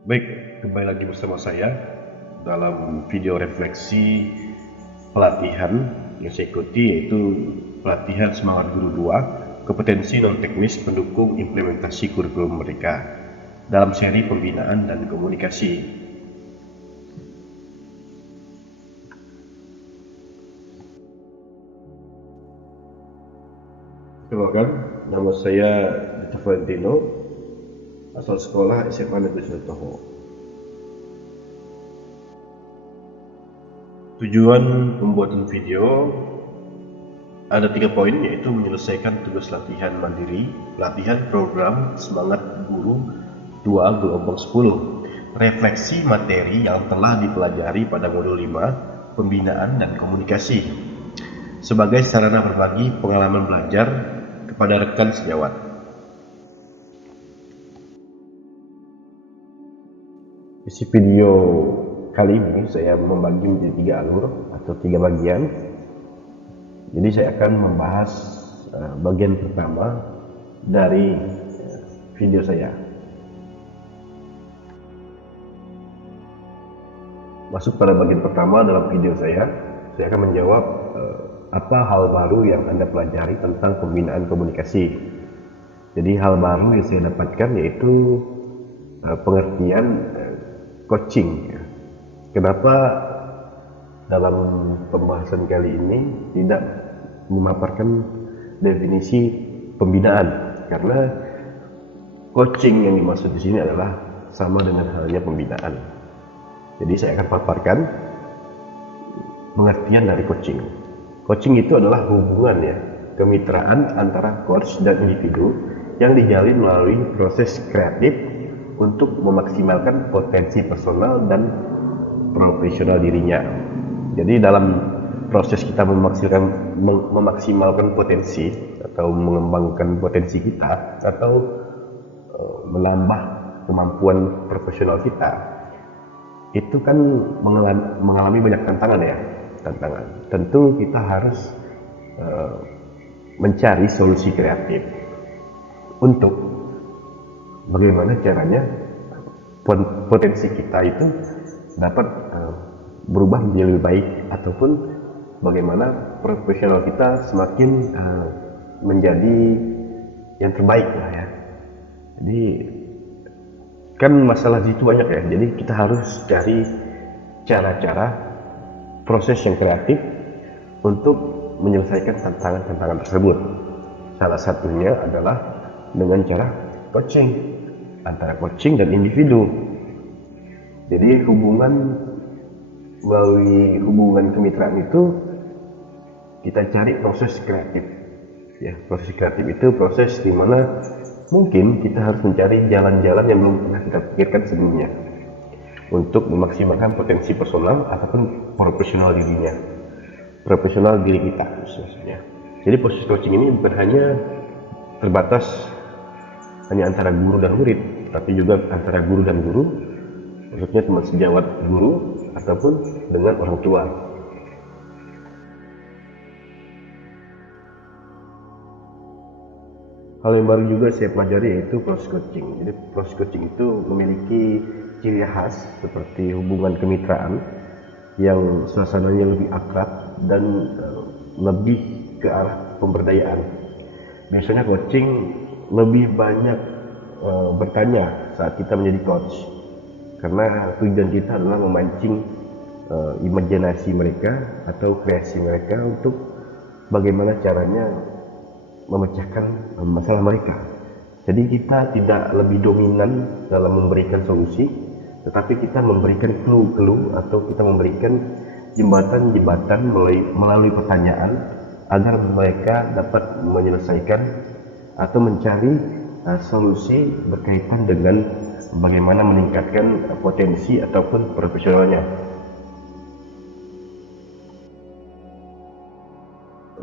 Baik, kembali lagi bersama saya dalam video refleksi pelatihan yang saya ikuti, yaitu pelatihan Semangat Guru 2, kompetensi non-teknis pendukung implementasi kurikulum mereka dalam seri pembinaan dan komunikasi. Perkenalkan, nama saya Dito Valentino, asal sekolah SMA Negeri Sutoho. Tujuan pembuatan video ada 3 poin, yaitu menyelesaikan tugas latihan mandiri, pelatihan program Semangat Guru 2 Gelombang 10, refleksi materi yang telah dipelajari pada modul 5, pembinaan dan komunikasi, sebagai sarana berbagi pengalaman belajar kepada rekan sejawat. Isi video kali ini saya membagi menjadi 3 alur atau 3 bagian. Jadi saya akan membahas bagian pertama dari video saya. Masuk pada bagian pertama dalam video saya akan menjawab apa hal baru yang Anda pelajari tentang pembinaan komunikasi. Jadi hal baru yang saya dapatkan yaitu pengertian coaching. Kenapa dalam pembahasan kali ini tidak memaparkan definisi pembinaan? Karena coaching yang dimaksud di sini adalah sama dengan halnya pembinaan. Jadi saya akan paparkan pengertian dari coaching. Coaching itu adalah hubungan kemitraan antara coach dan individu yang dijalin melalui proses kreatif untuk memaksimalkan potensi personal dan profesional dirinya. Jadi dalam proses kita memaksimalkan potensi atau mengembangkan potensi kita atau menambah kemampuan profesional kita, itu kan mengalami banyak tantangan. Tentu kita harus mencari solusi kreatif untuk bagaimana caranya potensi kita itu dapat berubah menjadi lebih baik, ataupun bagaimana profesional kita semakin menjadi yang terbaik ya. Jadi kan masalah itu banyak ya, jadi kita harus cari cara-cara proses yang kreatif untuk menyelesaikan tantangan-tantangan tersebut. Salah satunya adalah dengan cara coaching, antara coaching dan individu. Jadi melalui hubungan kemitraan itu kita cari proses kreatif ya. Proses kreatif itu proses di mana mungkin kita harus mencari jalan-jalan yang belum pernah kita pikirkan sebelumnya untuk memaksimalkan potensi personal ataupun profesional diri kita khususnya. Jadi proses coaching ini bukan hanya terbatas hanya antara guru dan murid, tapi juga antara guru dan guru, maksudnya teman sejawat guru ataupun dengan orang tua. Hal yang baru juga saya pelajari yaitu proses coaching. Jadi proses coaching itu memiliki ciri khas seperti hubungan kemitraan yang suasananya lebih akrab dan lebih ke arah pemberdayaan. Biasanya coaching lebih banyak bertanya saat kita menjadi coach, karena tujuan kita adalah memancing imajinasi mereka atau kreasi mereka untuk bagaimana caranya memecahkan masalah mereka. Jadi kita tidak lebih dominan dalam memberikan solusi, tetapi kita memberikan clue atau kita memberikan jembatan melalui pertanyaan agar mereka dapat menyelesaikan atau mencari solusi berkaitan dengan bagaimana meningkatkan potensi ataupun profesionalnya.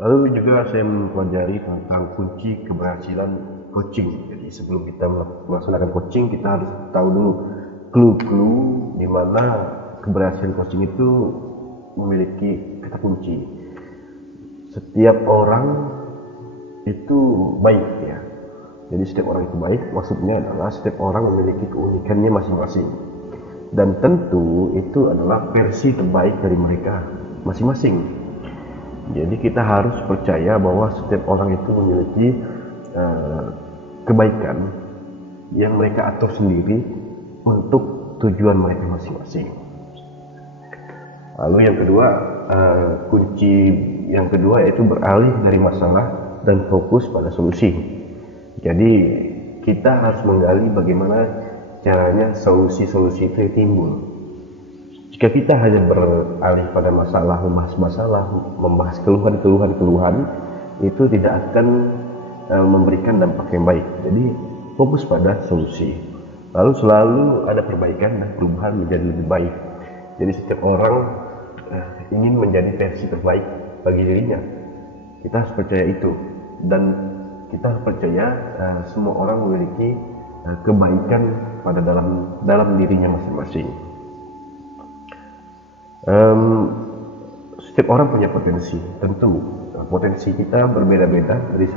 Lalu juga saya mempelajari tentang kunci keberhasilan coaching. Jadi sebelum kita melaksanakan coaching, kita harus tahu dulu clue-clue di mana keberhasilan coaching itu memiliki kata kunci. Setiap orang itu baik ya. Jadi setiap orang itu baik, maksudnya adalah setiap orang memiliki keunikannya masing-masing. dan tentu itu adalah versi terbaik dari mereka masing-masing. Jadi kita harus percaya bahwa setiap orang itu memiliki kebaikan yang mereka atur sendiri untuk tujuan mereka masing-masing. Lalu yang kedua, kunci yang kedua yaitu beralih dari masalah dan fokus pada solusi. Jadi kita harus menggali bagaimana caranya solusi-solusi itu timbul. Jika kita hanya beralih pada masalah, membahas keluhan, itu tidak akan memberikan dampak yang baik. Jadi fokus pada solusi. Lalu selalu ada perbaikan dan perubahan menjadi lebih baik. Jadi setiap orang ingin menjadi versi terbaik bagi dirinya. Kita harus percaya itu, dan kita harus percaya semua orang memiliki kebaikan pada dalam dirinya masing-masing. Setiap orang punya potensi, tentu potensi kita berbeda-beda dari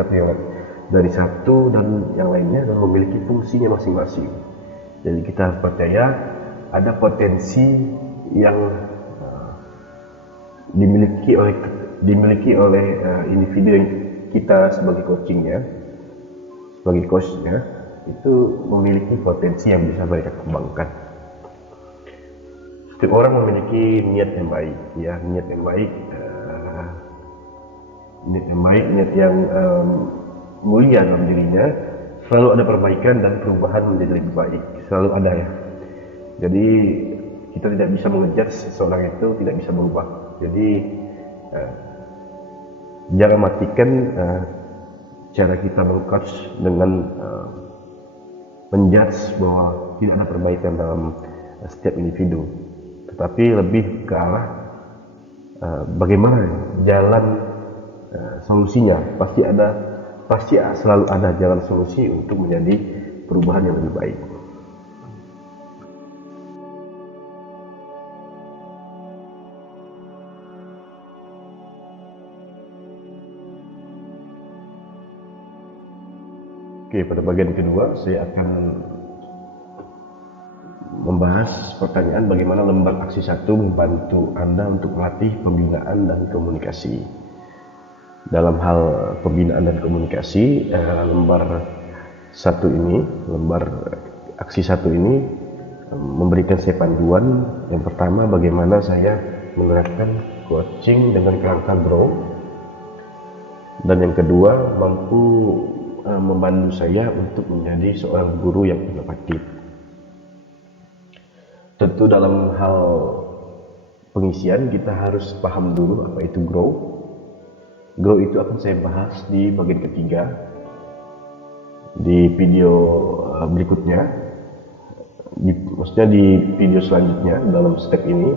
satu dan yang lainnya, dan memiliki fungsinya masing-masing. Jadi kita harus percaya ada potensi yang dimiliki oleh individu yang kita sebagai coachnya, itu memiliki potensi yang bisa mereka kembangkan. Setiap orang memiliki niat yang baik, niat yang mulia dalam dirinya. Selalu ada perbaikan dan perubahan menjadi lebih baik, selalu ada ya. Jadi kita tidak bisa mengejar seseorang itu tidak bisa berubah. Jadi jangan matikan cara kita meng-coach dengan menjudge bahwa tidak ada perbaikan dalam setiap individu, tetapi lebih ke arah bagaimana jalan solusinya. Pasti selalu ada jalan solusi untuk menjadi perubahan yang lebih baik. Oke, pada bagian kedua saya akan membahas pertanyaan bagaimana lembar aksi 1 membantu Anda untuk melatih pembinaan dan komunikasi. Dalam hal pembinaan dan komunikasi, lembar aksi 1 ini memberikan saya panduan. Yang pertama, bagaimana saya menerapkan coaching dengan kerangka grow, dan yang kedua, mampu membantu saya untuk menjadi seorang guru yang inovatif. Tentu dalam hal pengisian kita harus paham dulu apa itu grow. Grow itu akan saya bahas di bagian ketiga di video berikutnya, maksudnya di video selanjutnya dalam step ini.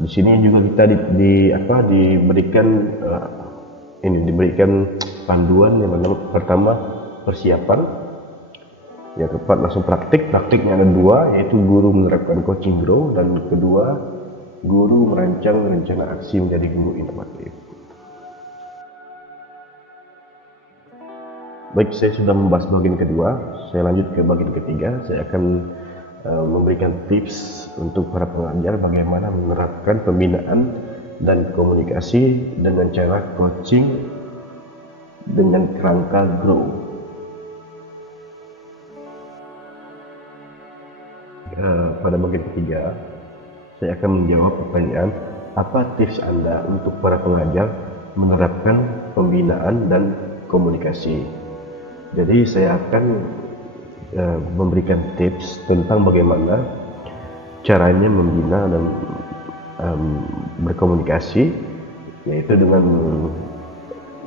Di sini juga kita diberikan panduan yang pertama persiapan, yang keempat langsung praktiknya ada 2, yaitu guru menerapkan coaching grow, dan kedua guru merancang rencana aksi menjadi guru inovatif. Baik, saya sudah membahas bagian kedua, saya lanjut ke bagian ketiga. Saya akan memberikan tips untuk para pengajar bagaimana menerapkan pembinaan dan komunikasi dengan cara coaching dengan kerangka grow. Pada bagian ketiga, saya akan menjawab pertanyaan, apa tips Anda untuk para pengajar menerapkan pembinaan dan komunikasi. Jadi saya akan memberikan tips tentang bagaimana caranya membina dan berkomunikasi, yaitu dengan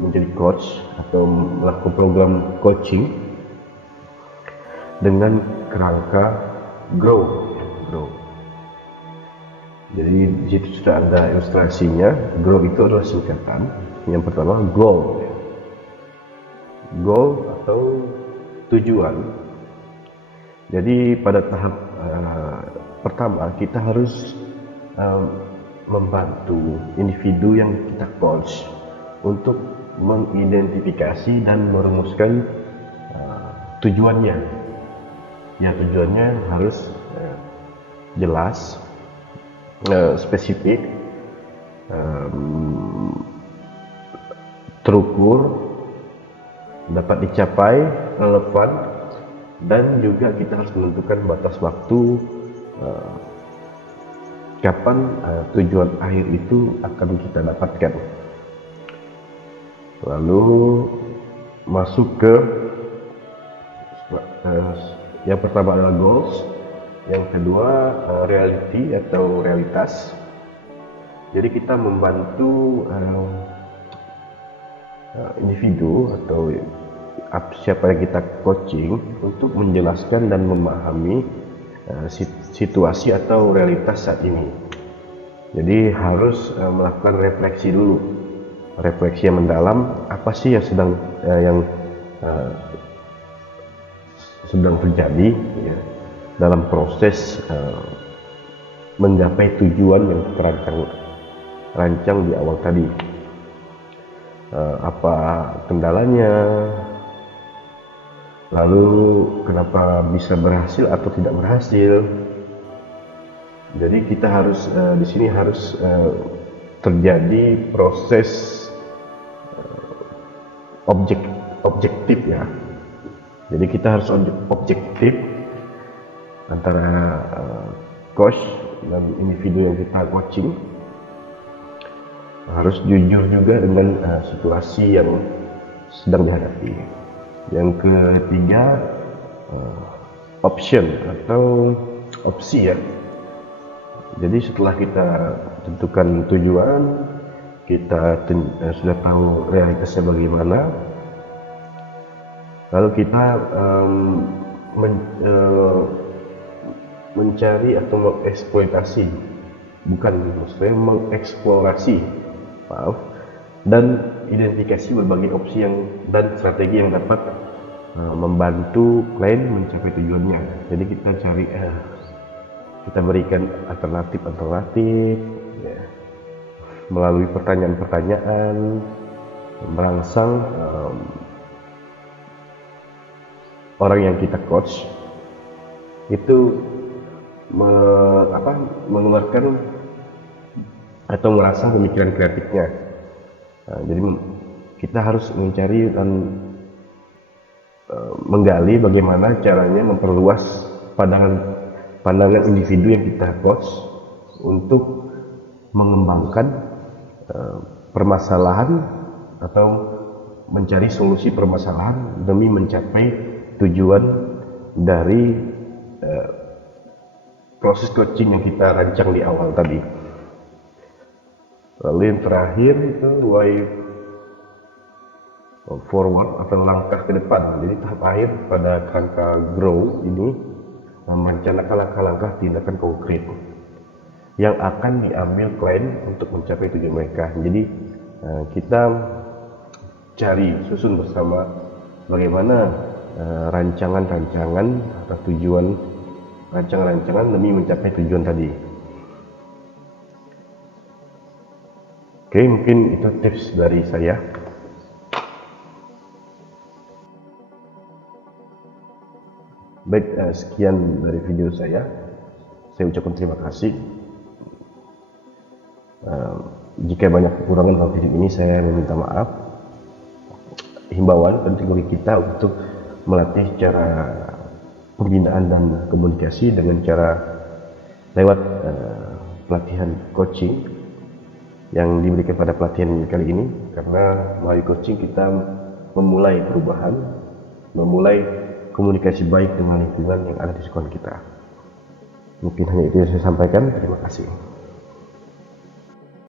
menjadi coach atau melakukan program coaching dengan kerangka grow. Jadi di situ sudah ada ilustrasinya. Grow itu adalah singkatan. Yang pertama goal atau tujuan. Jadi pada tahap pertama kita harus membantu individu yang kita coach untuk mengidentifikasi dan merumuskan tujuannya. Ya, tujuannya harus jelas, spesifik, terukur, dapat dicapai, relevan, dan juga kita harus menentukan batas waktu kapan tujuan akhir itu akan kita dapatkan. Lalu masuk ke yang pertama adalah goals, yang kedua reality atau realitas. Jadi kita membantu individu atau siapa yang kita coaching untuk menjelaskan dan memahami situasi atau realitas saat ini. Jadi harus melakukan refleksi dulu, refleksi yang mendalam, apa sih yang sedang terjadi ya, dalam proses menggapai tujuan yang terancang di awal tadi. Apa kendalanya, lalu kenapa bisa berhasil atau tidak berhasil. Jadi kita harus di sini harus terjadi proses objektif ya. Jadi kita harus objektif antara coach dan individu yang kita coaching. Harus jujur juga dengan situasi yang sedang dihadapi. Yang ketiga, option atau opsi ya. Jadi setelah kita tentukan tujuan, kita sudah tahu realitasnya bagaimana, lalu kita mencari atau mengeksploitasi, bukan maksudnya mengeksplorasi, dan identifikasi berbagai opsi dan strategi yang dapat membantu klien mencapai tujuannya. Jadi kita cari, kita berikan alternatif ya, melalui pertanyaan-pertanyaan, merangsang orang yang kita coach itu mengeluarkan atau merangsang pemikiran kreatifnya. Jadi kita harus mencari dan menggali bagaimana caranya memperluas pandangan individu yang kita coach untuk mengembangkan permasalahan atau mencari solusi permasalahan demi mencapai tujuan dari proses coaching yang kita rancang di awal tadi. Lalu yang terakhir itu way forward atau langkah ke depan. Jadi tahap akhir pada kerangka grow ini merencanakan langkah-langkah tindakan konkret yang akan diambil klien untuk mencapai tujuan mereka. Jadi kita susun bersama bagaimana rancangan-rancangan atau rancangan demi mencapai tujuan tadi. Oke, mungkin itu tips dari saya. Baik, sekian dari video saya. Saya ucapkan terima kasih. Jika banyak kekurangan dalam video ini, saya meminta maaf. Himbauan penting bagi kita untuk melatih cara pembinaan dan komunikasi dengan cara lewat pelatihan coaching yang diberikan pada pelatihan kali ini, karena melalui coaching kita memulai perubahan, memulai komunikasi baik dengan lingkungan yang ada di sekolah kita. Mungkin hanya itu yang saya sampaikan. Terima kasih.